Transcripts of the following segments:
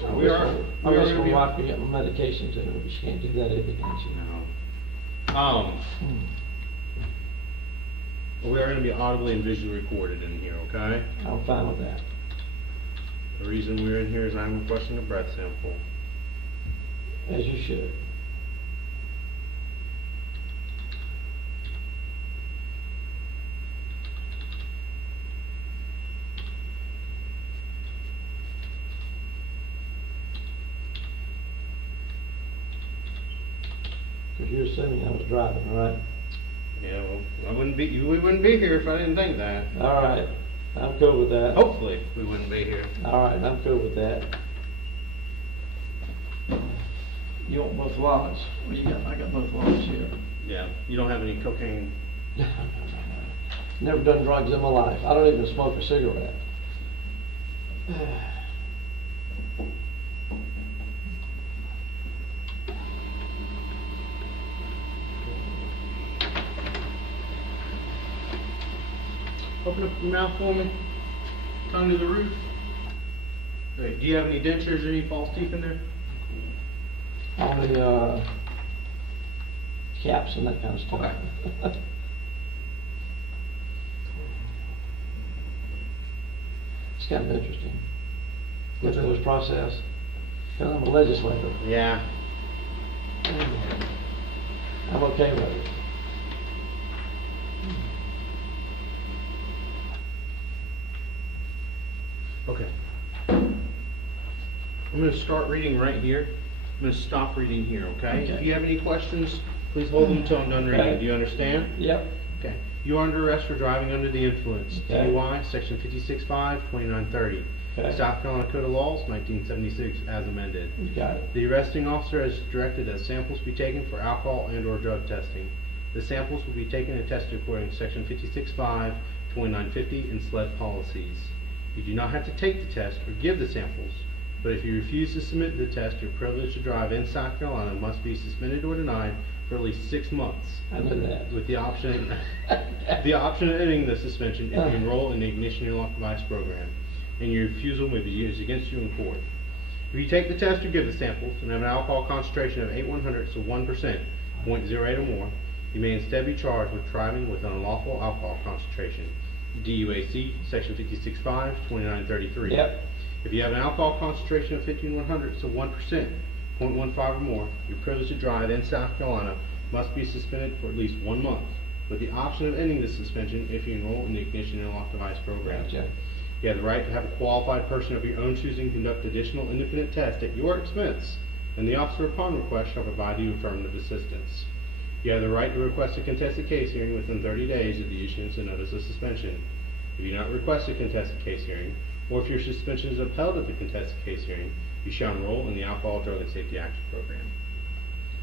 sir. We are Unless gonna my be. wife can get my medication to her, but she can't do that either, can she? No. We are gonna be audibly and visually recorded in here, okay? I'm fine with that. The reason we're in here is I'm requesting a breath sample. As you should. Because you're assuming I was driving, right? Yeah, well, we wouldn't be here if I didn't think that. All right, I'm cool with that. Hopefully, we wouldn't be here. All right, I'm cool with that. You want both wallets? What you got? I got both wallets here. Yeah, you don't have any cocaine. Never done drugs in my life. I don't even smoke a cigarette. Open up your mouth for me. Tongue to the roof. Great. Do you have any dentures or any false teeth in there? Only caps and that kind of stuff. Okay. It's kind of interesting. Go through this process. Because I'm a legislator. Yeah. I'm okay with it. Okay. I'm going to start reading right here. I'm going to stop reading here, okay? Okay. If you have any questions, please hold them until I'm done reading. Okay. Do you understand? Yep. Okay. You are under arrest for driving under the influence. Okay. DUI, section 56.5, 2930. Okay. South Carolina Code of Laws, 1976, as amended. You got it. The arresting officer has directed that samples be taken for alcohol and/or drug testing. The samples will be taken and tested according to section 56.5, 2950, and SLED policies. You do not have to take the test or give the samples, but if you refuse to submit the test, your privilege to drive in South Carolina must be suspended or denied for at least 6 months. I know that. With the option, the option of ending the suspension if you enroll in the Ignition Interlock Device program, and your refusal may be used against you in court. If you take the test or give the samples and have an alcohol concentration of 8/100ths of 1%, 0.08 or more, you may instead be charged with driving with an unlawful alcohol concentration. DUAC, section 56.5, 2933. Yep. If you have an alcohol concentration of 15/100ths of 1%, 0.15 or more, your privilege to drive in South Carolina must be suspended for at least 1 month, with the option of ending the suspension if you enroll in the Ignition Interlock Device program. Gotcha. You have the right to have a qualified person of your own choosing conduct additional independent tests at your expense, and the officer upon request shall provide you affirmative assistance. You have the right to request a contested case hearing within 30 days of the issuance of notice of suspension. If you do not request a contested case hearing, or if your suspension is upheld at the contested case hearing, you shall enroll in the Alcohol, Drug, and Safety Action program.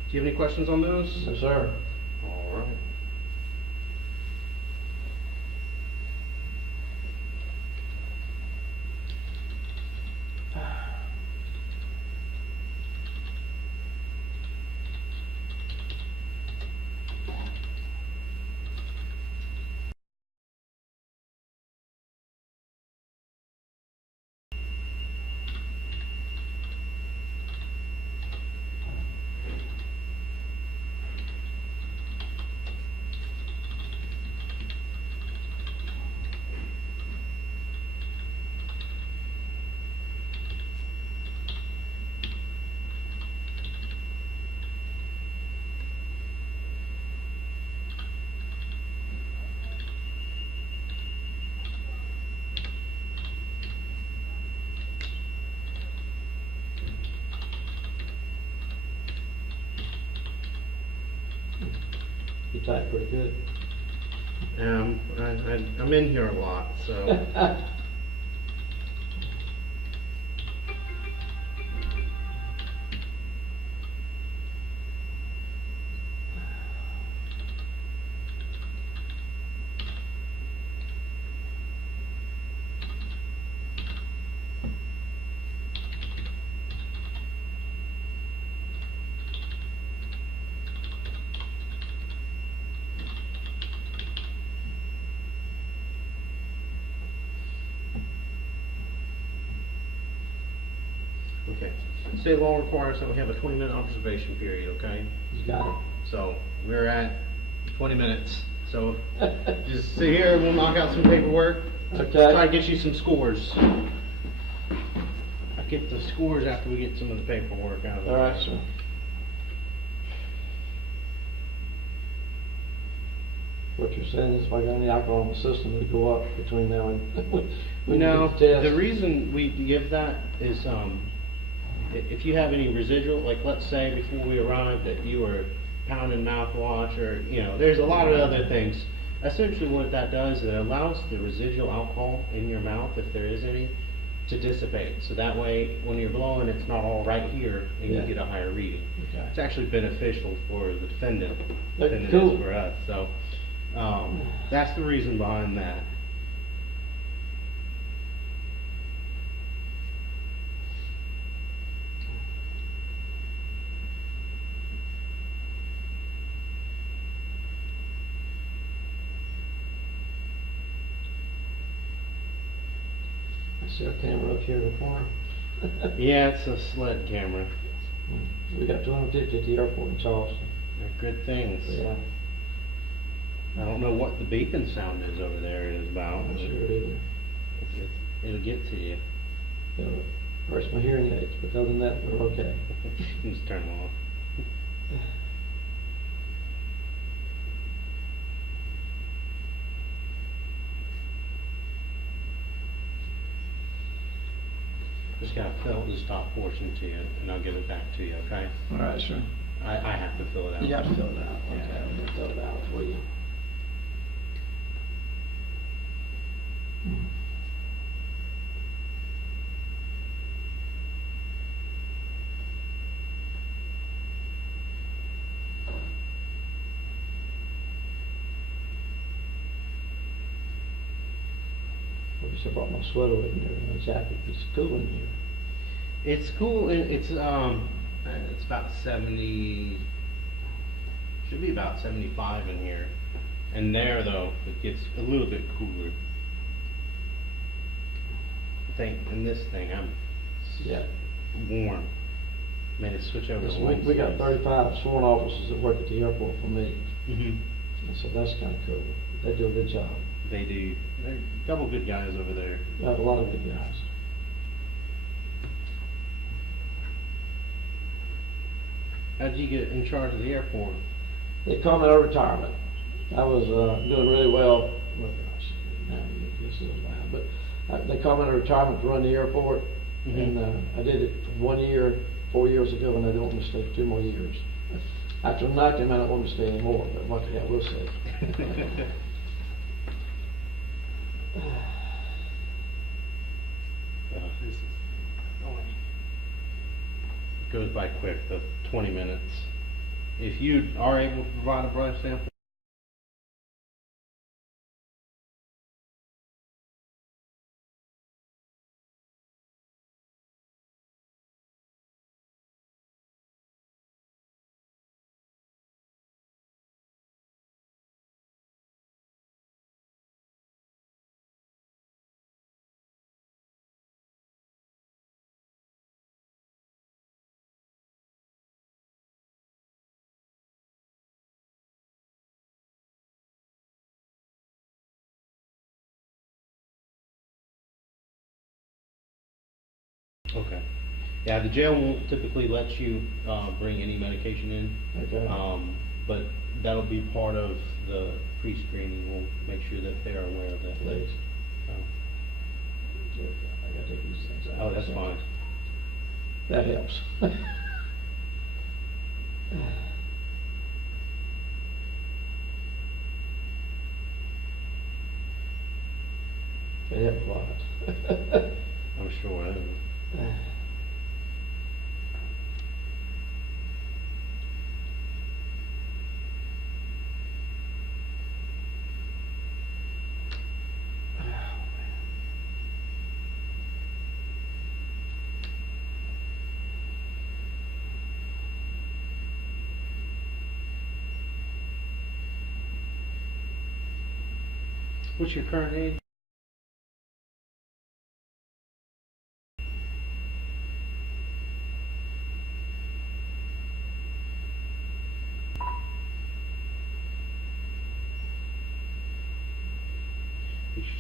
Do you have any questions on those? No, sir. All right. You type pretty good. I'm in here a lot, so. Okay. State law requires that we have a 20-minute observation period, okay? You got it. So, we're at 20 minutes. So, just sit here, we'll knock out some paperwork. Okay. Try to get you some scores. I'll get the scores after we get some of the paperwork out of the way. All right, sir. What you're saying is if I got any alcohol in the system, it'll go up between now and when No, you get the test. the reason we give that is if you have any residual, like let's say before we arrived that you were pounding mouthwash or, you know, there's a lot of other things. Essentially what that does is it allows the residual alcohol in your mouth, if there is any, to dissipate. So that way, when you're blowing, it's not all right here and Yeah. you get a higher reading. Okay. It's actually beneficial for the defendant That's than it cool. is for us. So that's the reason behind that. I see our camera up here in the corner. Yeah, it's a sled camera. We got 250 at the airport in Charleston. They're good things. Yeah. I don't know what the beeping sound is over there is about. I'm not sure either. It'll get to you. It hurts my hearing aids, but other than that, we're okay. Just turn them off. Just gotta fill this top portion to you, and I'll give it back to you, okay? All right, sure. I have to fill it out. You got to fill it out. Yeah. Okay, I'm gonna fill it out for you. I wish I brought my sweater with me or my jacket. It's cool in here. It's cool. It's about 70. Should be about 75 in here. And there though, it gets a little bit cooler. I think in this thing I'm Yeah. warm. Made it switch over. Listen, we got 35 sworn officers that work at the airport for me. Mm-hmm. And so that's kind of cool. They do a good job. They do. There are a couple good guys over there. Got a lot of good guys. How'd you get in charge of the airport? They called me out of retirement. I was doing really well. Well, gosh, now this is loud, but they called me out of retirement to run the airport, Mhm. and I did it for 1 year, 4 years ago, and they don't want me to stay for 2 more years. After tonight, they might not want me to stay anymore, but what the hell, we'll see. This is annoying. It goes by quick, the 20 minutes. If you are able to provide a blood sample, okay. Yeah, the jail won't typically let you bring any medication in. Okay. But that'll be part of the pre-screening. We'll make sure that they're aware of that. Please. So, I gotta take these things out. oh, that's fine. That helps. They help a lot. I'm sure. What's your current age?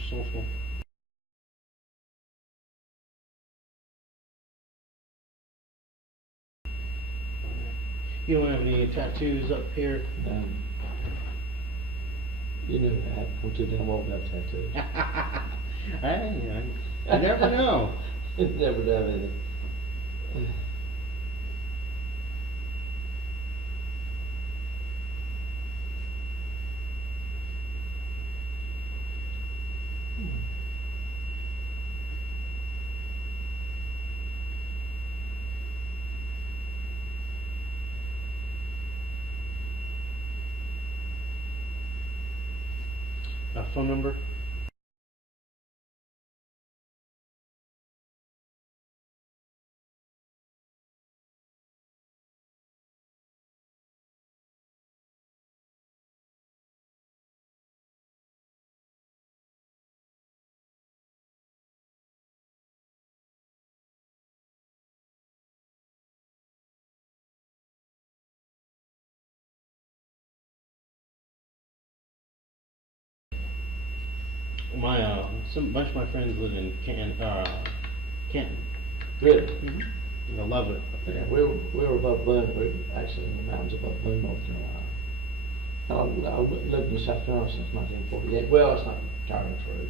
social. You don't have any tattoos up here? You knew that. I'm too damn old to have tattoos. Hey, I never know. Never have any. A phone number? A bunch of my friends live in Canton. Really? I love it up Yeah, there. we were above Boone. We were actually in the mountains above Boone, North Carolina. I lived in South Carolina since 1948. Well, it's not entirely true.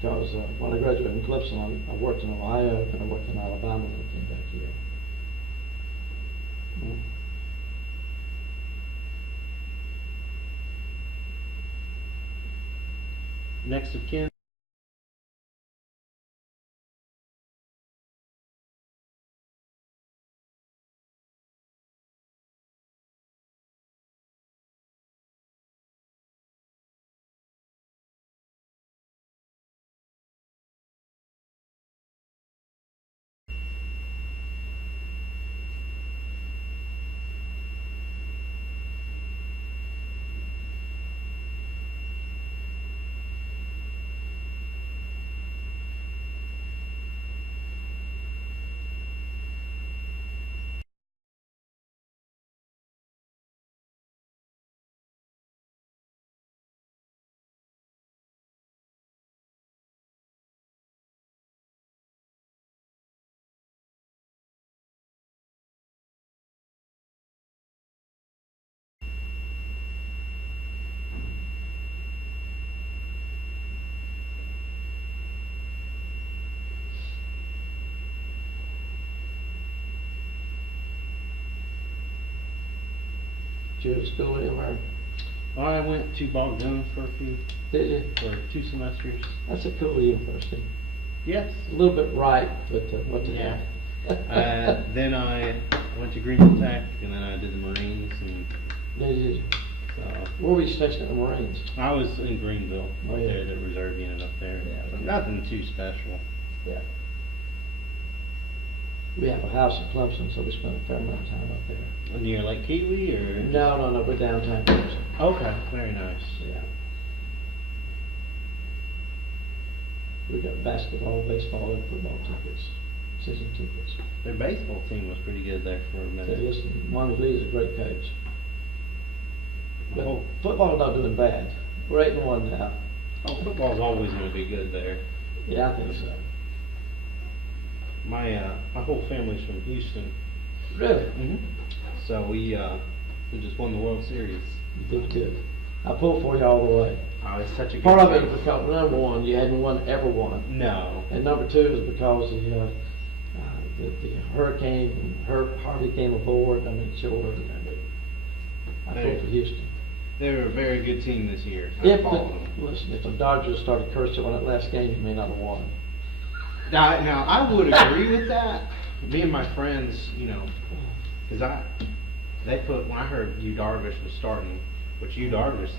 Because when I graduated in Clemson, I worked in Ohio and I worked in Alabama and I came back here. Next of kin? Did you go to school anywhere? I went to Bogdan for Did you? for 2 semesters. That's a cool university. Yes. A little bit ripe, but what the Yeah. heck? Then I went to Greenville Tech, and then I did the Marines, and Did you? so Where were you stationed at the Marines? I was in Greenville. Oh, Up yeah. there, the reserve unit up there. Yeah, So okay. nothing too special. Yeah. We have a house in Clemson, so we spend a fair amount of time up there. And you're like Kiwi, or? No, we're downtown Clemson. Okay, very nice. Yeah. We got basketball, baseball, and football tickets, season tickets. Their baseball team was pretty good there for a So minute. listen, Monty Lee's a great coach. But Oh. football's not doing bad. We're 8-1 now. Oh, football's always going to be good there. Yeah, I think so. My whole family's from Houston. Really? So we just won the World Series. You did good. I pulled for you all the way. Oh, it's such a good Part of it team. is because number one, you hadn't ever won, No. and number two is because the hurricane, Harvey came aboard. I mean, sure, I pulled for Houston. They were a very good team this year. I If followed them. listen, if the Dodgers started cursing on that last game, you may not have won. Now, I would agree with that. Me and my friends, because when I heard Yu Darvish was starting, which Yu Darvish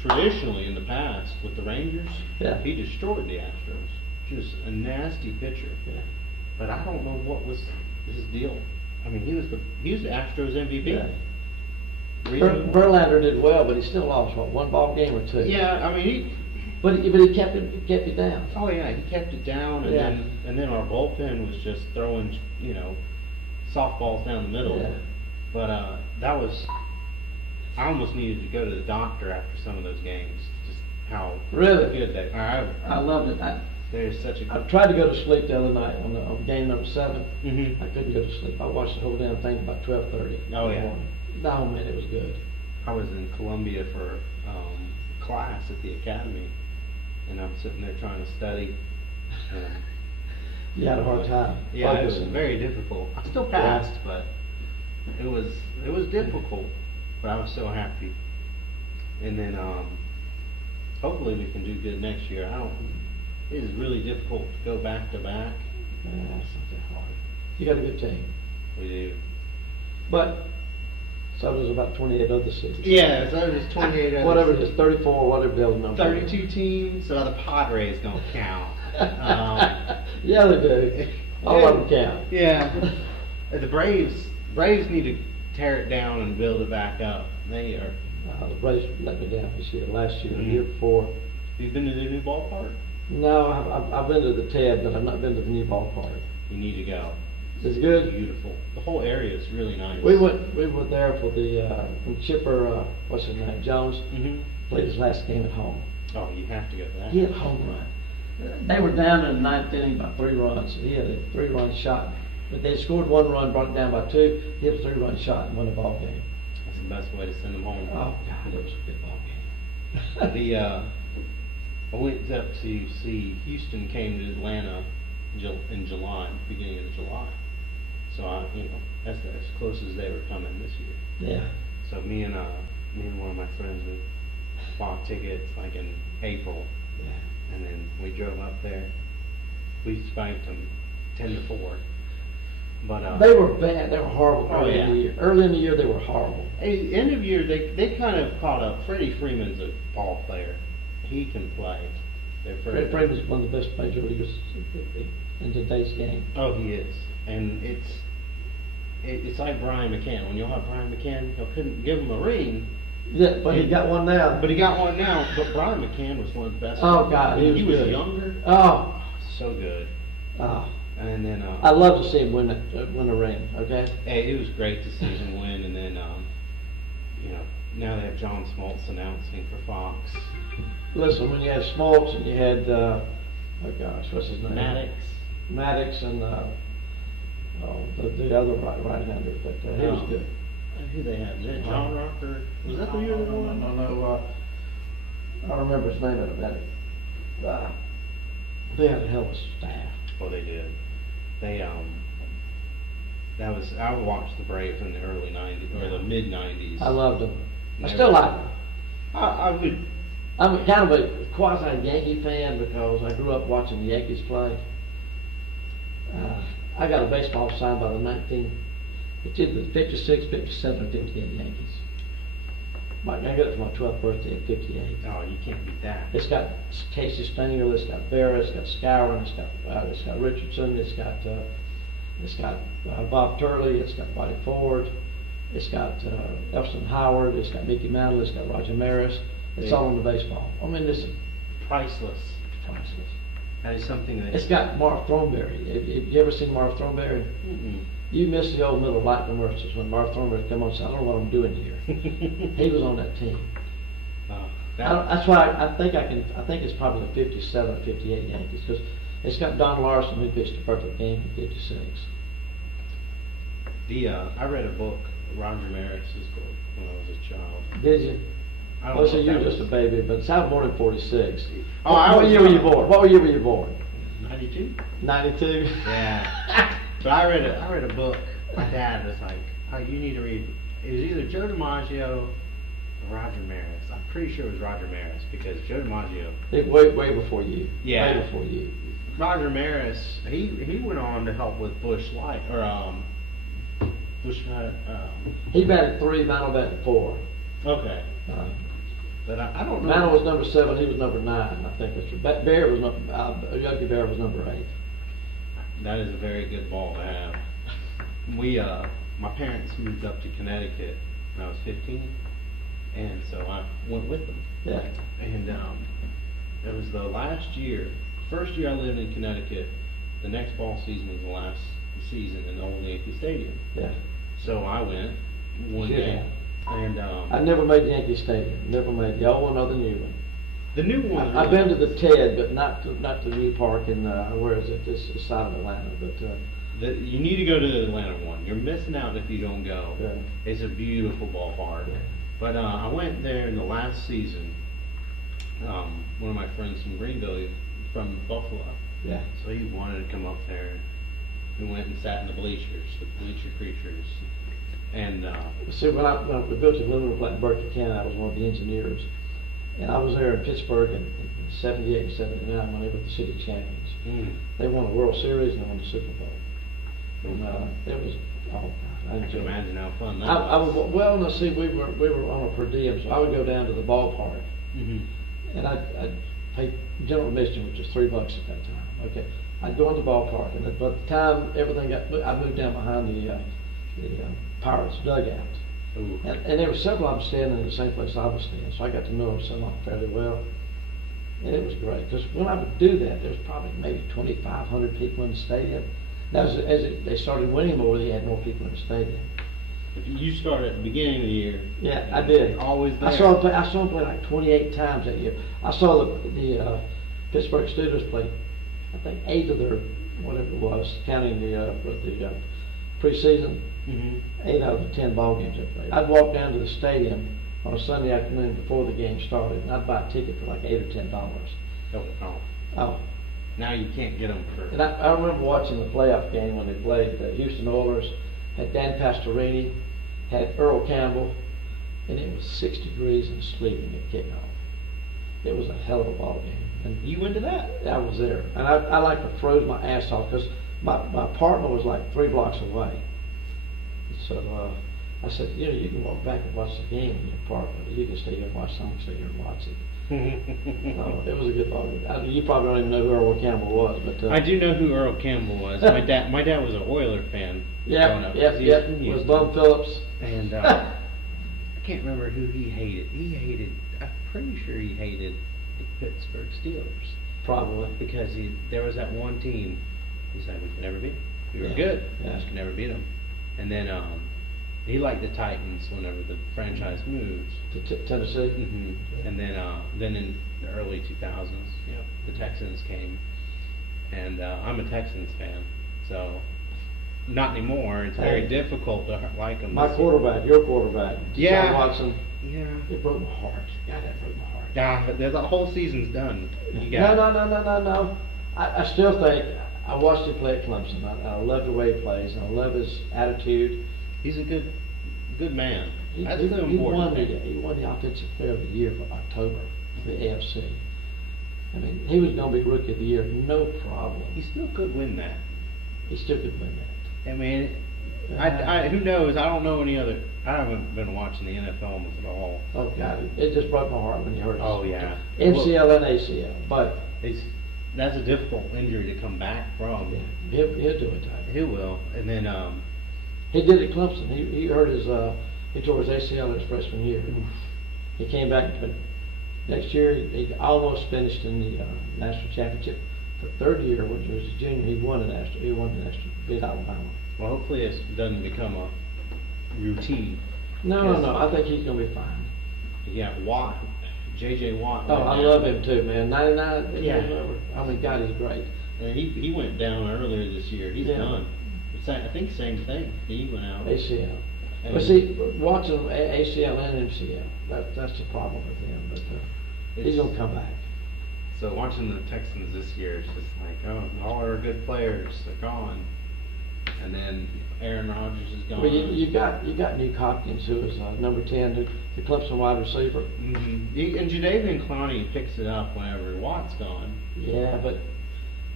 traditionally in the past with the Rangers, Yeah. he destroyed the Astros. Just a nasty pitcher. Yeah. But I don't know what was his deal. I mean, he was the Astros MVP. Yeah. Reason- Verlander did well, but he still lost one ball game or two. Yeah, I mean, But he kept it down. oh yeah, he kept it down, and Yeah. then our bullpen was just throwing, softballs down the middle. Yeah. But I almost needed to go to the doctor after some of those games. Just how Really? good they are. I loved it. There's such a. I tried to go to sleep the other night on game number 7. Mhm. I couldn't go to sleep. I watched the whole damn thing about 12:30. Oh, yeah. No, man, it was good. I was in Columbia for class at the academy, and I'm sitting there trying to study. And, You had a hard time. yeah, it was focusing. very difficult. I still passed, but it was difficult. But I was so happy. And then hopefully we can do good next year. It is really difficult to go back to back. That's not that hard. You got a good team. We do. But so does about 28 other cities. Yeah, so there's 28 other Whatever it cities. is, 34, whatever the other number. 32 teams, so the Padres don't count. Yeah, they do. All of them count. Yeah. The Braves need to tear it down and build it back up. They are. The Braves let me down this year. Last year, the Mhm. year before. You've been to their new ballpark? No, I've been to the TED, but I've not been to the new ballpark. You need to go. It's good. Beautiful. The whole area is really nice. We went there for the when Chipper, what's his name, Jones, Mhm. played his last game at home. Oh, you have to go to that. He hit a home run. They were down in the ninth inning by 3 runs. He had a 3-run shot, but they scored 1 run, brought it down by 2. He hit a 3-run shot and won the ball game. That's the best way to send them home. Oh God, it was a good ball game. I went up to see Houston came to Atlanta in July, beginning of July. So that's as close as they were coming this year. Yeah. So me and one of my friends, we bought tickets like in April, Yeah. and then we drove up there. We spanked them 10-4. But They were bad. They were horrible Oh, early in yeah. the year. Early in the year, they were horrible. End of year, they kind of caught up. Freddie Freeman's a ball player. He can play. Fred Freeman's one of the best major leaguers in today's game. Oh, he is, and it's like Brian McCann. When you'll have Brian McCann, you couldn't give him a ring. Yeah, but he got one now. But he got one now. But Brian McCann was one of the best. Oh God, When he was good. younger. Oh, So good. oh. And then I love to see him win a ring. Okay. hey, it was great to see him win. And then now they have John Smoltz announcing for Fox. Listen, when you had Smoltz and you had oh gosh, what's his name? Maddox and the other right-hander, but he was good. Who they have? Is that John Rocker? Was that the year they won? No. I don't remember his name in a minute. They had a hell of a staff. Oh, they did. They I watched the Braves in the early '90s or the mid '90s. I loved them. I Never- still like them. I would. I'm kind of a quasi-Yankee fan because I grew up watching the Yankees play. I got a baseball signed by it's either the 56, 57, or 58 Yankees. I got it for my 12th birthday at 58. Oh, you can't beat that. It's got Casey Stengel, it's got Berra, it's got Skowron, it's got Richardson, it's got Bob Turley, it's got Whitey Ford, it's got Elston Howard, it's got Mickey Mantle, it's got Roger Maris. It's all in the baseball. I mean, this is Priceless. priceless. That is something that. It's got Marv Thornberry. Have you ever seen Marv Thornberry? Mm-mm. You missed the old Miller Lite commercials when Marv Thornberry come on and said, I don't know what I'm doing here. He was on that team. That's why I think it's probably the 57 or 58 Yankees, because it's got Don Larson, who pitched a perfect game in 56. I read a book, Roger Maris's book, when I was a child. Did you? I don't Well, know so if you that were just a was baby, but I was born in 46. Oh, I What was year were you young. born? What year were you born? 92. 92? Yeah. But I read a book. My dad was like, "Oh, you need to read." It was either Joe DiMaggio or Roger Maris. I'm pretty sure it was Roger Maris because Joe DiMaggio. Way before you. Yeah. Way before you. Roger Maris, he went on to help with Bush Light or Bush. He batted 3, Mantle batted 4. Okay. But I don't know. Mantle was number 7, he was number 9, I think that's right. Bear was Yogi Bear was number 8. That is a very good ball to have. My parents moved up to Connecticut when I was 15, and so I went with them. Yeah. And it was the first year I lived in Connecticut. The next ball season was the last season in the old Yankee Stadium. Yeah. So I went one Yeah. game, and I never made Yankee Stadium. Never made the old one or the new one. The new one. I've been to the TED, but not the new park in, where is it, this side of Atlanta, but, You need to go to the Atlanta one. You're missing out if you don't go. Yeah. It's a beautiful ballpark. Yeah. But I went there in the last season. One of my friends from Greenville, from Buffalo. yeah. So he wanted to come up there. We went and sat in the bleachers with bleacher creatures. And See, when we built the aluminum plant in Berkeley County, I was one of the engineers. And I was there in Pittsburgh in 78 and 79 when they were the city champions. They won the World Series and they won the Super Bowl. And it was, oh God, I I can enjoyed it. imagine how fun that I was. would, well, no, see, we were on a per diem, so I would go down to the ballpark, and I'd pay general admission, which was $3 at that time. Okay, I'd go in the ballpark, and by the time everything I moved down behind the Pirates dugout, Ooh. and there were several of them standing in the same place I was standing, so I got to know some of them fairly well, and it was great. Because when I would do that, there was probably maybe 2,500 people in the stadium. Now, they started winning more, they had more people in the stadium. If you started at the beginning of the year. Yeah, I did. Always there. I saw him play like 28 times that year. I saw the Pittsburgh Steelers play, I think 8 of their, whatever it was, counting the preseason, 8 out of the 10 ball games they played. I'd walk down to the stadium on a Sunday afternoon before the game started, and I'd buy a ticket for like $8 or $10. Oh. Now you can't get them for. And I remember watching the playoff game when they played the Houston Oilers, had Dan Pastorini, had Earl Campbell, and it was 6 degrees and sleeting at kickoff. It was a hell of a ball game. And You went to that? I was there. And I like to froze my ass off because my apartment was like 3 blocks away. So I said, you can walk back and watch the game in your apartment. You can stay here and watch someone stay here and watch it. It was a good ball game. You probably don't even know who Earl Campbell was, but I do know who Earl Campbell was. My dad was an Oiler fan. growing up, 'cause he was from It was Houston. Bum Phillips. And I can't remember who he hated. I'm pretty sure he hated the Pittsburgh Steelers. Probably. Because there was that one team. He said we could never beat them. We were Yeah. good. We Yeah. just could never beat them. And then he liked the Titans whenever the franchise moved. To Tennessee. And then in the early 2000s, the Texans came, and I'm a Texans fan, so not anymore. It's very Hey. difficult to like them. My quarterback, your quarterback, Yeah. Sean Watson. Yeah. It broke my heart. God, that broke my heart. Yeah, the whole season's done. You got No. I still think I watched him play at Clemson. I love the way he plays, and I love his attitude. He's a good man. He That's the won important thing. he won the Offensive Player of the Year for October for the AFC. I mean, he was going to be Rookie of the Year, no problem. He still could win that. He still could win that. I mean, I who knows? I don't know any other. I haven't been watching the NFL almost at all. Oh God, it just broke my heart when you heard it. Oh, yeah. MCL and ACL, but That's a difficult injury to come back from. yeah, he'll do it. He will, and then He did it at Clemson. He hurt he tore his ACL his freshman year. He came back, but next year he almost finished in the national championship. The third year, when he was a junior, he won the national. Beat Alabama. well, hopefully it doesn't become a routine. No. I think he's going to be fine. Yeah, Watt, J.J. Watt. Oh, went I down. love him too, man. 99. Yeah. I mean, God, he's great. And he went down earlier this year. He's Yeah. done. I think same thing. He went out. ACL. And- But see, watching ACL and MCL, that's the problem with him. But he's It's- going to come back. So watching the Texans this year, it's just like, oh, all our good players are gone, and then Aaron Rodgers is gone. Well, you got Nick Hopkins, who is number 10, the Clemson wide receiver. And Jadeveon Clowney picks it up whenever Watt's gone. Yeah, but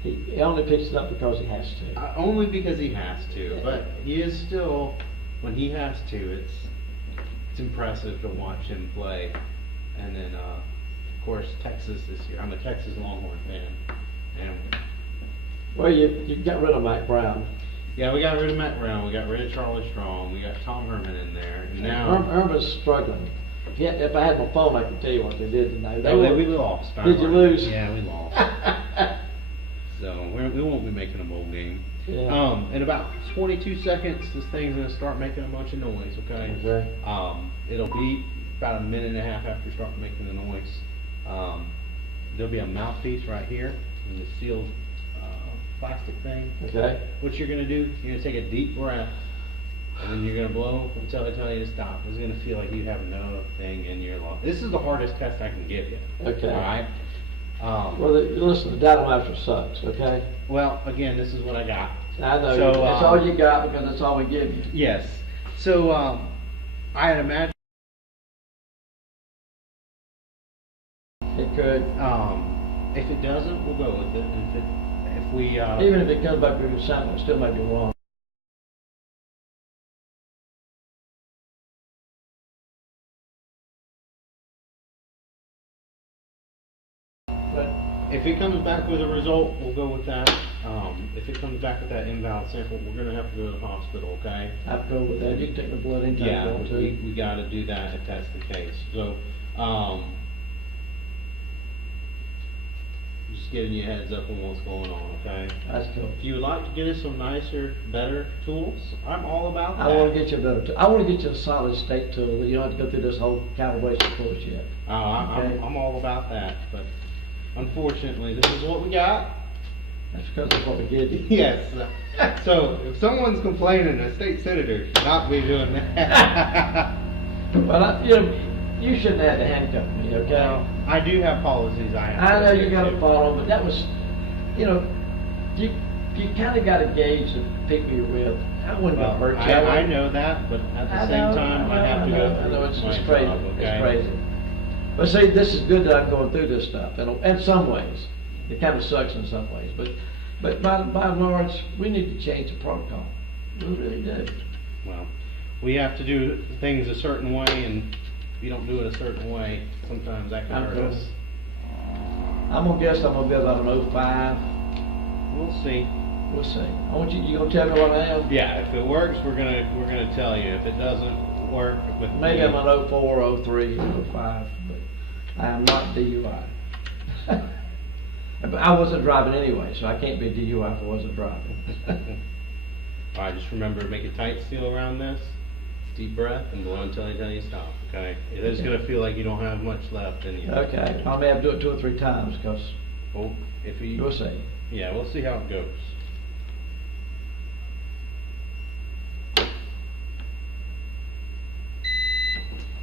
he only picks it up because he has to. Only because he has to, but he is still, when he has to, it's impressive to watch him play. And then, of course, Texas this year. I'm a Texas Longhorn fan. And Well, you got rid of Mike Brown. yeah, we got rid of Matt Brown. We got rid of Charlie Strong. We got Tom Herman in there. And now Herman's struggling. If I had my phone, I could tell you what they did tonight. we lost. Did you lose? Yeah, we lost. So we won't be making a bowl game. Yeah. In about 22 seconds, this thing's gonna start making a bunch of noise. Okay. Okay. It'll be about a minute and a half after you start making the noise. there'll be a mouthpiece right here in the sealed plastic thing. Okay. What you're going to do, you're going to take a deep breath, and then you're going to blow until I tell you to stop. It's going to feel like you have no thing in your lungs. This is the hardest test I can give you. Okay. All right? Well, listen, the Diatomaster sucks, okay? Well, again, this is what I got. I know, So, it's all you got because that's all we give you. Yes. So, I had imagined It could, if it doesn't, we'll go with it. If we even if it comes back with a sample, it still might be wrong. But if it comes back with a result, we'll go with that. If it comes back with that invalid sample, we're gonna have to go to the hospital, okay? I'd go with that. You can take the blood anytime you Yeah, want to. we gotta do that if that's the case. So, just giving you a heads up on what's going on, okay? That's cool. If you would like to get us some nicer, better tools, I'm all about that. I want to get you a better tool. I want to get you a solid state tool. You don't have to go through this whole calibration course yet. Okay. I'm all about that, but unfortunately, this is what we got. That's because that's what we give you. Yes. So, if someone's complaining, a state senator should not be doing that. Well, you shouldn't have to handcuff me, okay? Well, I do have policies I have. I know to you got to adhere follow, but that was, you kind of got to gauge the people you're with. I wouldn't Well, hurt you. I know that, but at the same time, I have to go through I know it's my crazy. job, okay? It's crazy. But see, this is good that I'm going through this stuff, in some ways. It kind of sucks in some ways, but by and large, we need to change the protocol. We really do. Well, we have to do things a certain way, and if you don't do it a certain way, sometimes that can hurt us. I'm gonna guess I'm gonna be about an 05. We'll see. We'll see. I want you gonna tell me what I am? Yeah, if it works, we're gonna tell you. If it doesn't work, with Maybe me, I'm an 04, 03, 05, but I am not DUI. But I wasn't driving anyway, so I can't be DUI if I wasn't driving. All right, just remember, make a tight seal around this, deep breath, and blow until I tell you stop, okay? It is gonna feel like you don't have much left in you. Okay, I may have to do it 2 or 3 times, because Well, if you... we'll see. Yeah, we'll see how it goes.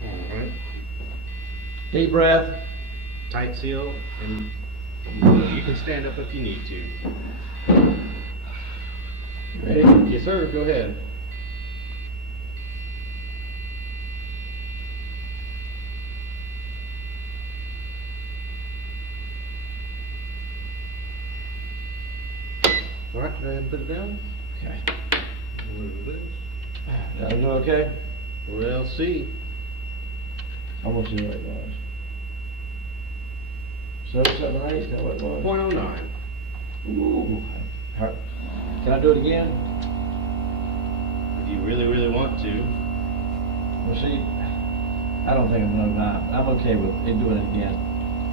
All right. Deep breath. Tight seal, and you can stand up if you need to. Ready? Yes, sir. Go ahead. All right, go ahead and put it down. Okay. Remove this. That'll do okay? We'll see. I want to see what it was. 778, is that what it was? 0.09. Ooh. Can I do it again? If you really, really want to. Well, see, I don't think I'm gonna know. I'm okay with doing it again.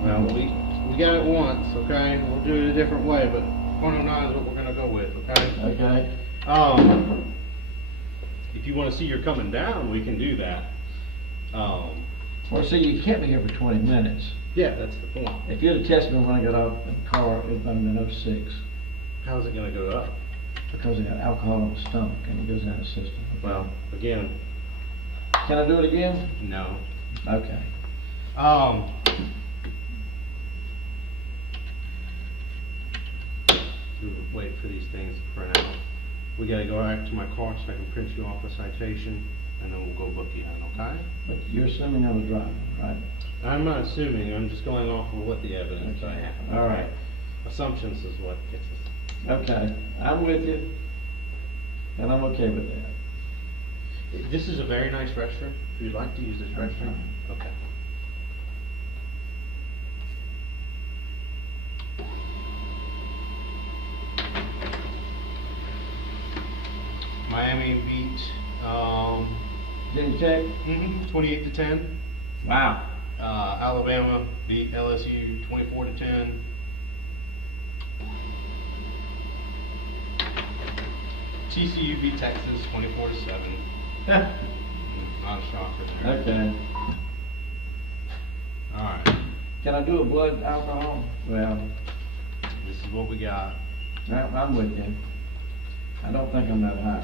Well, we got it once, okay? We'll do it a different way, but 0.09 is what we're gonna go with, okay? Okay. If you want to see you're coming down, we can do that. Well, see, you kept me here for 20 minutes. Yeah, that's the point. If you'd have tested me when I got out of the car, it would have been 06. How's it gonna go up? Because I got alcohol in my stomach and it goes down the system. Well, again, Can I do it again? no. Okay. We'll wait for these things to print out. We gotta go back to my car so I can print you off a citation, and then we'll go book you in, okay? But you're assuming I was driving, right? I'm not assuming, I'm just going off of what the evidence I have. All right. Assumptions is what gets us. Okay. I'm with you. And I'm okay with that. This is a very nice restroom. If you'd like to use this restroom. Okay. Miami beat, Did you check? 28-10. Wow. Alabama beat LSU 24-10. TCU beat Texas 24-7. Not a shocker there. Okay. All right. Can I do a blood alcohol? Well, This is what we got. I'm with you. I don't think I'm that high.